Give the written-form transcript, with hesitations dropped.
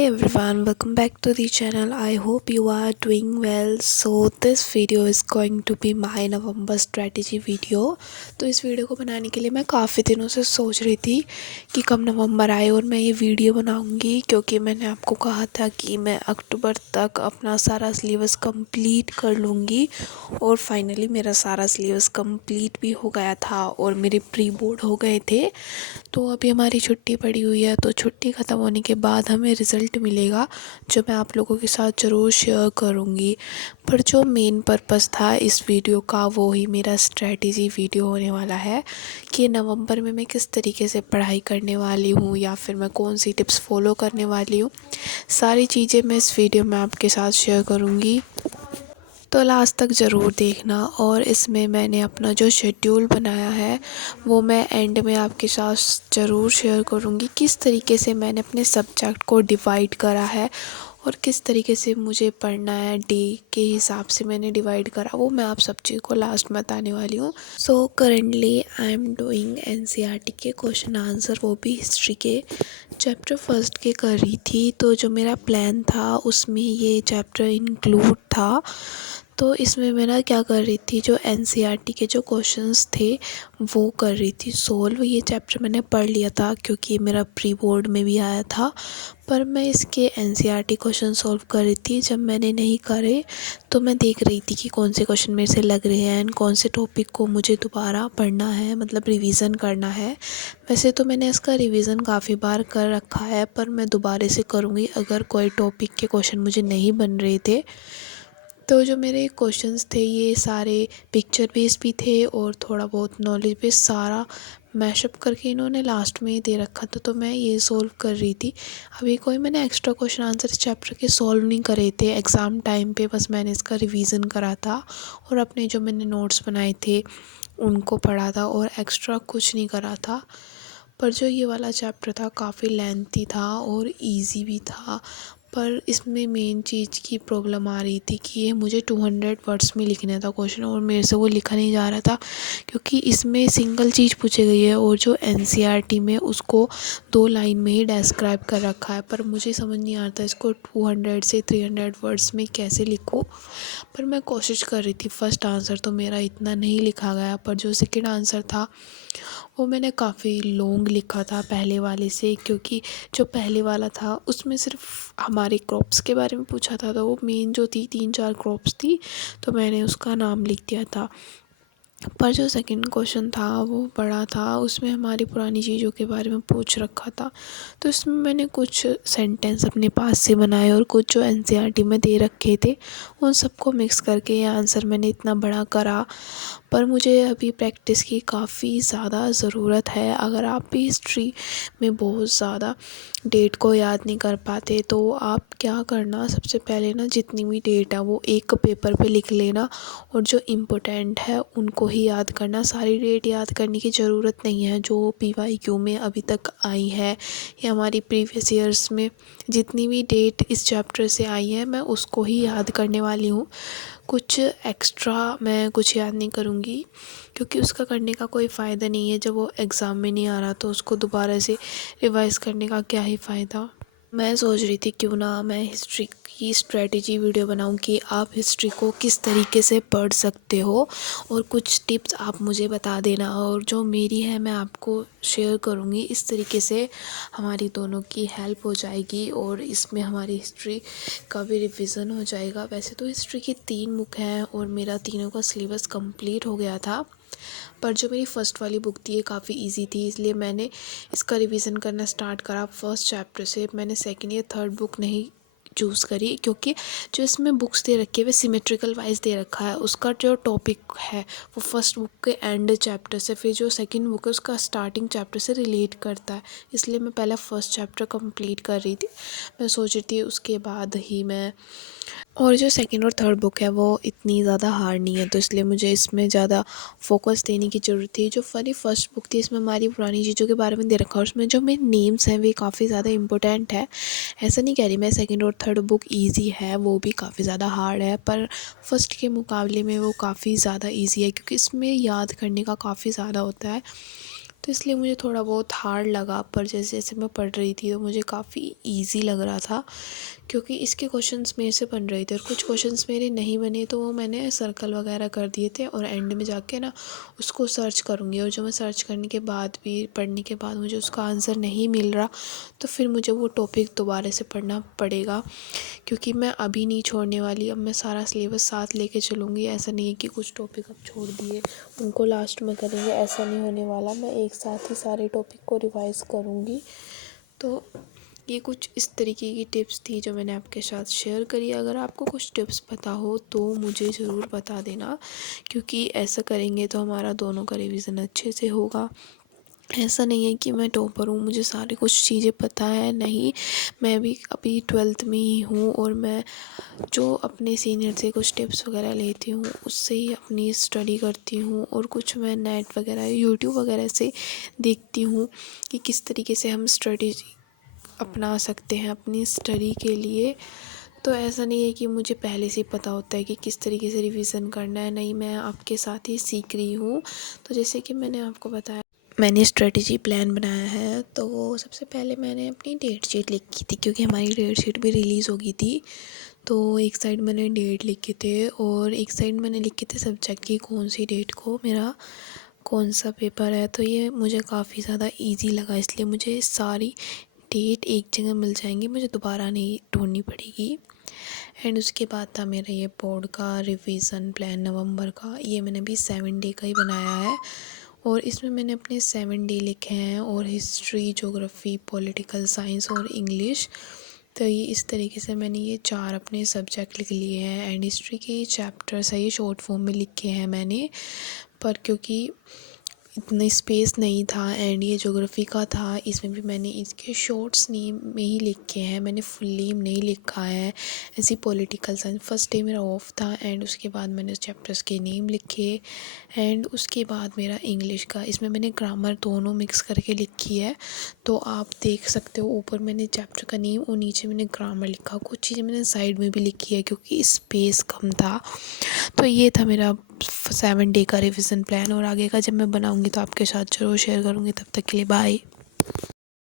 Hi everyone, welcome back to the channel. I hope you are doing well. So this video is going to be my November strategy video. तो इस video को बनाने के लिए मैं काफ़ी दिनों से सोच रही थी कि कब नवंबर आए और मैं ये वीडियो बनाऊंगी, क्योंकि मैंने आपको कहा था कि मैं अक्टूबर तक अपना सारा सिलेबस कंप्लीट कर लूँगी और फाइनली मेरा सारा सिलेबस कंप्लीट भी हो गया था और मेरे प्री बोर्ड हो गए थे। तो अभी हमारी छुट्टी पड़ी हुई है, तो छुट्टी ख़त्म होने के बाद हमें रिज़ल्ट मिलेगा जो मैं आप लोगों के साथ ज़रूर शेयर करूँगी। पर जो मेन पर्पस था इस वीडियो का वो ही मेरा स्ट्रेटजी वीडियो होने वाला है कि नवंबर में मैं किस तरीके से पढ़ाई करने वाली हूँ या फिर मैं कौन सी टिप्स फॉलो करने वाली हूँ। सारी चीज़ें मैं इस वीडियो में आपके साथ शेयर करूँगी, तो लास्ट तक ज़रूर देखना। और इसमें मैंने अपना जो शेड्यूल बनाया है वो मैं एंड में आपके साथ ज़रूर शेयर करूँगी, किस तरीके से मैंने अपने सब्जेक्ट को डिवाइड करा है और किस तरीके से मुझे पढ़ना है, डे के हिसाब से मैंने डिवाइड करा, वो मैं आप सब चीज़ को लास्ट में बताने वाली हूँ। So currently I am doing NCERT के क्वेश्चन आंसर, वो भी हिस्ट्री के चैप्टर फर्स्ट के कर रही थी। तो जो मेरा प्लान था उसमें ये चैप्टर इंक्लूड था। तो इसमें मैं ना क्या कर रही थी, जो एनसीईआरटी के जो क्वेश्चंस थे वो कर रही थी सोल्व। ये चैप्टर मैंने पढ़ लिया था क्योंकि मेरा प्री बोर्ड में भी आया था, पर मैं इसके एनसीईआरटी क्वेश्चन सॉल्व कर रही थी। जब मैंने नहीं करे तो मैं देख रही थी कि कौन से क्वेश्चन मेरे से लग रहे हैं एंड कौन से टॉपिक को मुझे दोबारा पढ़ना है, मतलब रिवीजन करना है। वैसे तो मैंने इसका रिवीजन काफ़ी बार कर रखा है, पर मैं दोबारा से करूँगी अगर कोई टॉपिक के क्वेश्चन मुझे नहीं बन रहे थे। तो जो मेरे क्वेश्चंस थे ये सारे पिक्चर बेस्ड भी थे और थोड़ा बहुत नॉलेज बेस्ड, सारा मैशअप करके इन्होंने लास्ट में ही दे रखा था, तो मैं ये सॉल्व कर रही थी। अभी कोई मैंने एक्स्ट्रा क्वेश्चन आंसर इस चैप्टर के सॉल्व नहीं करे थे एग्ज़ाम टाइम पे, बस मैंने इसका रिवीजन करा था और अपने जो मैंने नोट्स बनाए थे उनको पढ़ा था और एक्स्ट्रा कुछ नहीं करा था। पर जो ये वाला चैप्टर था काफ़ी लेंथी था और इजी भी था, पर इसमें मेन चीज़ की प्रॉब्लम आ रही थी कि ये मुझे 200 वर्ड्स में लिखना था क्वेश्चन और मेरे से वो लिखा नहीं जा रहा था, क्योंकि इसमें सिंगल चीज़ पूछी गई है और जो एनसीईआरटी में उसको 2 लाइन में ही डिस्क्राइब कर रखा है। पर मुझे समझ नहीं आता इसको 200 से 300 वर्ड्स में कैसे लिखूँ। पर मैं कोशिश कर रही थी। फर्स्ट आंसर तो मेरा इतना नहीं लिखा गया, पर जो सेकंड आंसर था वो मैंने काफ़ी लॉन्ग लिखा था पहले वाले से, क्योंकि जो पहले वाला था उसमें सिर्फ हमारे क्रॉप्स के बारे में पूछा था, तो वो मेन जो थी 3-4 क्रॉप्स थी तो मैंने उसका नाम लिख दिया था। पर जो सेकंड क्वेश्चन था वो बड़ा था, उसमें हमारी पुरानी चीज़ों के बारे में पूछ रखा था, तो इसमें मैंने कुछ सेंटेंस अपने पास से बनाए और कुछ जो एनसीईआरटी में दे रखे थे उन सबको मिक्स करके ये आंसर मैंने इतना बड़ा करा। पर मुझे अभी प्रैक्टिस की काफ़ी ज़्यादा ज़रूरत है। अगर आप भी हिस्ट्री में बहुत ज़्यादा डेट को याद नहीं कर पाते तो आप क्या करना, सबसे पहले ना जितनी भी डेट है वो एक पेपर पे लिख लेना और जो इम्पोर्टेंट है उनको ही याद करना। सारी डेट याद करने की ज़रूरत नहीं है। जो पीवाईक्यू में अभी तक आई है या हमारी प्रीवियस ईयर्स में जितनी भी डेट इस चैप्टर से आई है मैं उसको ही याद करने वाली हूँ। कुछ एक्स्ट्रा मैं कुछ याद नहीं करूँगी, क्योंकि उसका करने का कोई फ़ायदा नहीं है। जब वो एग्ज़ाम में नहीं आ रहा तो उसको दोबारा से रिवाइज़ करने का क्या ही फ़ायदा। मैं सोच रही थी क्यों ना मैं हिस्ट्री की स्ट्रेटजी वीडियो बनाऊं कि आप हिस्ट्री को किस तरीके से पढ़ सकते हो और कुछ टिप्स आप मुझे बता देना, और जो मेरी है मैं आपको शेयर करूंगी। इस तरीके से हमारी दोनों की हेल्प हो जाएगी और इसमें हमारी हिस्ट्री का भी रिवीजन हो जाएगा। वैसे तो हिस्ट्री की 3 बुक हैं और मेरा तीनों का सिलेबस कंप्लीट हो गया था, पर जो मेरी फ़र्स्ट वाली बुक थी ये काफ़ी इजी थी, इसलिए मैंने इसका रिवीजन करना स्टार्ट करा फर्स्ट चैप्टर से। मैंने सेकंड या थर्ड बुक नहीं चूज़ करी, क्योंकि जो इसमें बुक्स दे रखी है वे सिमेट्रिकल वाइज दे रखा है। उसका जो टॉपिक है वो फर्स्ट बुक के एंड चैप्टर से, फिर जो सेकंड बुक है उसका स्टार्टिंग चैप्टर से रिलेट करता है, इसलिए मैं पहला फर्स्ट चैप्टर कंप्लीट कर रही थी। मैं सोच रही थी उसके बाद ही मैं, और जो सेकंड और थर्ड बुक है वो इतनी ज़्यादा हार्ड नहीं है, तो इसलिए मुझे इसमें ज़्यादा फोकस देने की ज़रूरत थी। जो वाली फर्स्ट बुक थी इसमें हमारी पुरानी चीज़ों के बारे में दे रखा है, उसमें जो मेरे नेम्स हैं वे काफ़ी ज़्यादा इंपॉर्टेंट है। ऐसा नहीं कह रही मैं सेकंड और थर्ड बुक ईजी है, वो भी काफ़ी ज़्यादा हार्ड है, पर फर्स्ट के मुकाबले में वो काफ़ी ज़्यादा ईजी है, क्योंकि इसमें याद करने का काफ़ी ज़्यादा होता है। तो इसलिए मुझे थोड़ा बहुत हार्ड लगा, पर जैसे जैसे मैं पढ़ रही थी तो मुझे काफ़ी ईजी लग रहा था, क्योंकि इसके क्वेश्चंस मेरे से बन रहे थे और कुछ क्वेश्चंस मेरे नहीं बने, तो वो मैंने सर्कल वगैरह कर दिए थे और एंड में जाके ना उसको सर्च करूँगी, और जो मैं सर्च करने के बाद भी, पढ़ने के बाद मुझे उसका आंसर नहीं मिल रहा, तो फिर मुझे वो टॉपिक दोबारा से पढ़ना पड़ेगा, क्योंकि मैं अभी नहीं छोड़ने वाली। अब मैं सारा सिलेबस साथ लेके चलूँगी। ऐसा नहीं है कि कुछ टॉपिक अब छोड़ दिए उनको लास्ट में करेंगे, ऐसा नहीं होने वाला। मैं एक साथ ही सारे टॉपिक को रिवाइज़ करूँगी। तो ये कुछ इस तरीके की टिप्स थी जो मैंने आपके साथ शेयर करी। अगर आपको कुछ टिप्स पता हो तो मुझे ज़रूर बता देना, क्योंकि ऐसा करेंगे तो हमारा दोनों का रिवीजन अच्छे से होगा। ऐसा नहीं है कि मैं टॉपर हूँ, मुझे सारी कुछ चीज़ें पता है, नहीं। मैं भी अभी 12th में ही हूँ और मैं जो अपने सीनियर से कुछ टिप्स वगैरह लेती हूँ उससे ही अपनी स्टडी करती हूँ, और कुछ मैं नेट वगैरह यूट्यूब वगैरह से देखती हूँ कि किस तरीके से हम स्ट्रेटेजी अपना सकते हैं अपनी स्टडी के लिए। तो ऐसा नहीं है कि मुझे पहले से ही पता होता है कि किस तरीके से रिवीजन करना है, नहीं, मैं आपके साथ ही सीख रही हूँ। तो जैसे कि मैंने आपको बताया, मैंने स्ट्रेटजी प्लान बनाया है। तो सबसे पहले मैंने अपनी डेट शीट लिखी थी, क्योंकि हमारी डेट शीट भी रिलीज़ हो गई थी। तो एक साइड मैंने डेट लिखे थे और एक साइड मैंने लिखे थे सब्जेक्ट की कौन सी डेट को मेरा कौन सा पेपर है। तो ये मुझे काफ़ी ज़्यादा इजी लगा, इसलिए मुझे सारी डेट एक जगह मिल जाएंगी, मुझे दोबारा नहीं ढूंढनी पड़ेगी। एंड उसके बाद था मेरा ये बोर्ड का रिवीजन प्लान नवंबर का। ये मैंने भी 7 डे का ही बनाया है, और इसमें मैंने अपने 7 डे लिखे हैं, और हिस्ट्री, ज्योग्राफी, पॉलिटिकल साइंस और इंग्लिश। तो ये इस तरीके से मैंने ये 4 अपने सब्जेक्ट लिख लिए हैं। एंड हिस्ट्री के चैप्टर्स है ये शॉर्ट फॉर्म में लिखे हैं मैंने, पर क्योंकि इतनी स्पेस नहीं था। एंड ये ज्योग्राफी का था, इसमें भी मैंने इसके शॉर्ट्स नेम में ही लिखे हैं, मैंने फुल नेम नहीं लिखा है। ऐसी पॉलिटिकल साइंस फर्स्ट डे मेरा ऑफ था, एंड उसके बाद मैंने चैप्टर्स के नेम लिखे। एंड उसके बाद मेरा इंग्लिश का, इसमें मैंने ग्रामर दोनों मिक्स करके लिखी है। तो आप देख सकते हो, ऊपर मैंने चैप्टर का नेम और नीचे मैंने ग्रामर लिखा। कुछ चीज़ें मैंने साइड में भी लिखी है क्योंकि स्पेस कम था। तो ये था मेरा 7 डे का रिवीजन प्लान, और आगे का जब मैं बनाऊंगी तो आपके साथ ज़रूर शेयर करूंगी। तब तक के लिए बाय।